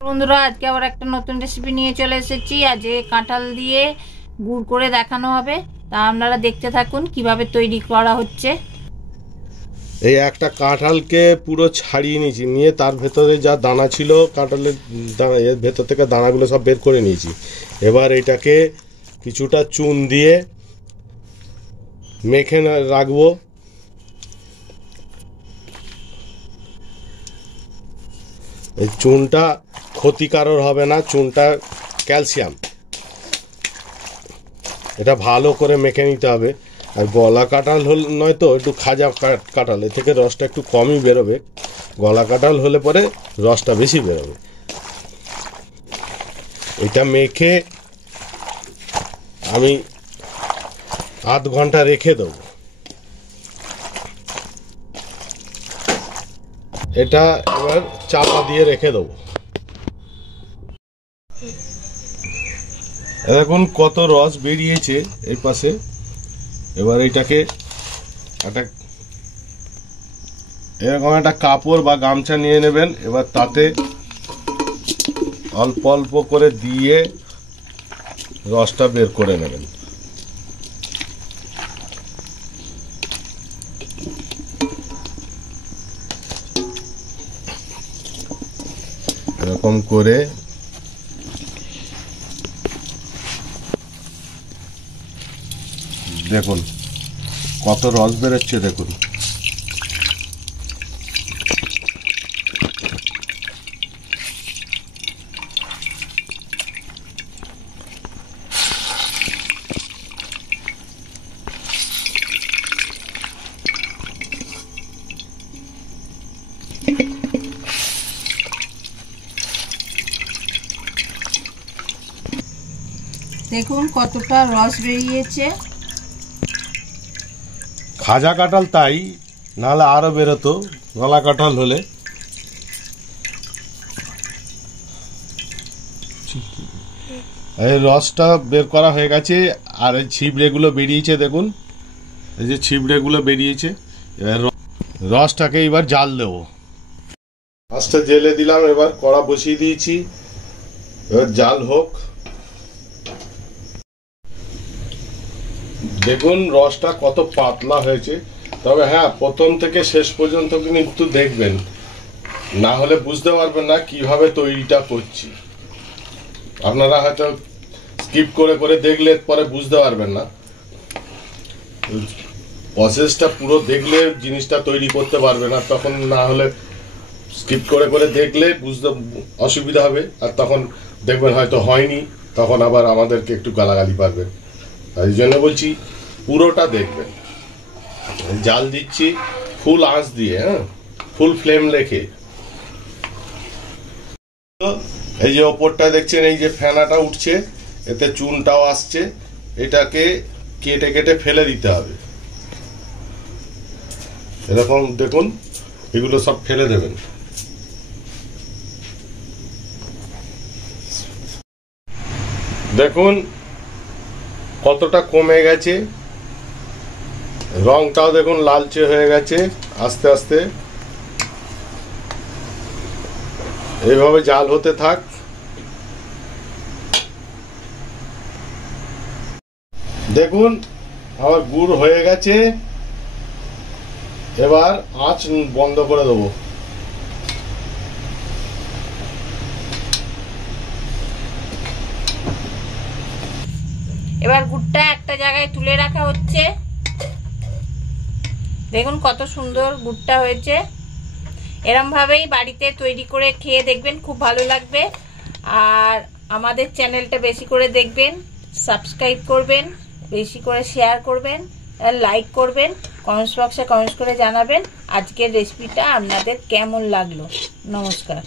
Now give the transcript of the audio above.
বন্ধুরা আজকে আবার একটা নতুন রেসিপি নিয়ে চলে এসেছি। আজ কাঁঠাল দিয়ে গুড় করে দেখানো হবে, তা আপনারা দেখতে থাকুন কিভাবে তৈরি করা হচ্ছে। এই একটা কাঁঠালকে পুরো ছাড়িয়ে নিয়েছি, নিয়ে তার ভেতরে যা দানা ছিল কাঁঠালের এর ভেতর থেকে দানাগুলো সব বের করে নিয়েছি। এবার এটাকে কিছুটা চুন দিয়ে মেখে রাখবো। এই চুনটা ক্ষতিকারক হবে না, চুনটা ক্যালসিয়াম। এটা ভালো করে মেখে নিতে হবে। আর গলা কাঁঠাল হল নয় তো, একটু খাজা কাঁঠাল, এ থেকে রসটা একটু কমই বেরোবে। গলা কাঁঠাল হলে পরে রসটা বেশি বেরোবে। এটা মেখে আমি আধ ঘন্টা রেখে দেবো। এটা এবার চাপা দিয়ে রেখে দেবো। দেখুন কত রস বেরিয়েছে এই পাশে। এবার এটাকে এরকম একটা কাপড় বা গামছা নিয়ে নেবেন। এবার তাতে অল্প অল্প করে দিয়ে রসটা বের করে নেবেন। এরকম করে দেখুন কত রস বেরোচ্ছে। দেখুন দেখুন কতটা রস বেরিয়েছে। খাজা কাঁঠাল তাই, নাহলে আরো বেরোতো গলা কাঁঠাল হলে। এই রসটা বের করা হয়ে গেছে। আর এই ছিবড়েগুলো বেরিয়েছে, দেখুন এই যে ছিবড়েগুলো বেরিয়েছে। এবার রসটাকে এবার জাল দেবো। রসটা জেলে দিলাম, এবার কড়া বসিয়ে দিয়েছি, এবার জাল হোক। দেখুন রসটা কত পাতলা হয়েছে। তবে হ্যাঁ, প্রথম থেকে শেষ পর্যন্ত কিন্তু দেখবেন, না হলে বুঝতে পারবেন না কিভাবে তৈরিটা করছি। আপনারা হয়তো স্কিপ করে করে দেখলে পরে বুঝতে পারবেন না। প্রসেসটা পুরো দেখলে জিনিসটা তৈরি করতে পারবে না। তখন না হলে স্কিপ করে করে দেখলে বুঝতে অসুবিধা হবে, আর তখন দেখবেন হয়তো হয়নি, তখন আবার আমাদেরকে একটু গালাগালি পারবেন। এই জন্য বলছি পুরোটা দেখবেন। জাল দিচ্ছি ফুল আঁচ দিয়ে, হ্যাঁ, ফুল ফ্লেম রেখে। এই যে ওপরটা দেখছেন, এই যে ফেনাটা উঠছে, এতে চুনটাও আসছে। এটাকে কেটে কেটে ফেলে দিতে হবে। এরকম দেখুন, এগুলো সব ফেলে দেবেন। দেখুন কতটা কমে গেছে, রংটাও দেখুন লালচে হয়ে গেছে আস্তে আস্তে। এইভাবে জাল হতে থাক। দেখুন আমার গুড় হয়ে গেছে। এবার আঁচ বন্ধ করে দেবো। এবার গুড়টা একটা জায়গায় তুলে রাখা হচ্ছে। দেখুন কত সুন্দর গুড়টা হয়েছে। এরম ভাবেই বাড়িতে তৈরি করে খেয়ে দেখবেন, খুব ভালো লাগবে। আর আমাদের চ্যানেলটা বেশি করে দেখবেন, সাবস্ক্রাইব করবেন, বেশি করে শেয়ার করবেন, আর লাইক করবেন। কমেন্টস বক্সে কমেন্টস করে জানাবেন আজকের রেসিপিটা আপনাদের কেমন লাগলো। নমস্কার।